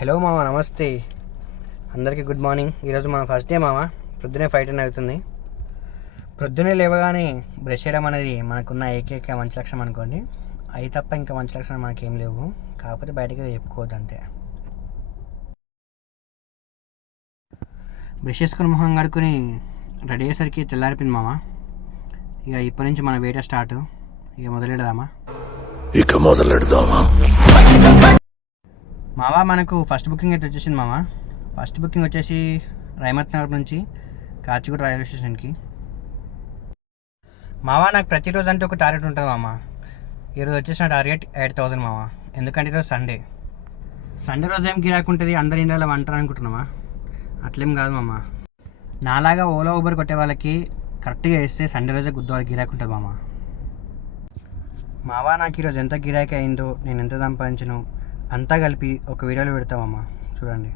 Hello మామ, నమస్తే అందరికీ. Good morning. ఈరోజు మన ఫస్ట్ డే మామ. ప్రొద్దునే 5:10 అవుతుంది. ప్రొద్దునే లేవగానే బ్రష్ చేయడం అనేది మనకున్న ఏకైక మంచి లక్షణం అనుకోండి. అవి తప్ప ఇంకా మంచి లక్షణం మనకేం లేవు, కాకపోతే బయటకి చెప్పుకోవద్దు అంతే. బ్రష్ చేసుకుని మొహం కడుక్కొని రెడీ అయ్యేసరికి తెల్లారిపోయింది మామ. ఇక ఇప్పటి నుంచి మన వేట స్టార్ట్. ఇక మొదలెడదామా? మావా, మనకు ఫస్ట్ బుకింగ్ అయితే వచ్చేసింది మామ. ఫస్ట్ బుకింగ్ వచ్చేసి రైమత్ నగర్ నుంచి కాచిగూడ రైల్వే స్టేషన్కి. మావా, నాకు ప్రతిరోజు అంటే ఒక టార్గెట్ ఉంటుంది మామ. ఈరోజు వచ్చేసిన టార్గెట్ 8,000 మామ. ఎందుకంటే ఈరోజు సండే రోజు ఏం గిరాకు ఉంటుంది, అందరి ఇండియాలో అంటారు అనుకుంటున్నామా? అట్లేం కాదు మామ. నాలాగా ఓలా ఊబర్ కొట్టే వాళ్ళకి కరెక్ట్గా వేస్తే సండే రోజే గుద్దు గిరాకు ఉంటుంది మామ. మావా, నాకు ఈరోజు ఎంత గిరాకీ అయిందో, నేను ఎంత సంపాదించను అంతా కలిపి ఒక వీడియోలో పెడతామమ్మా, చూడండి.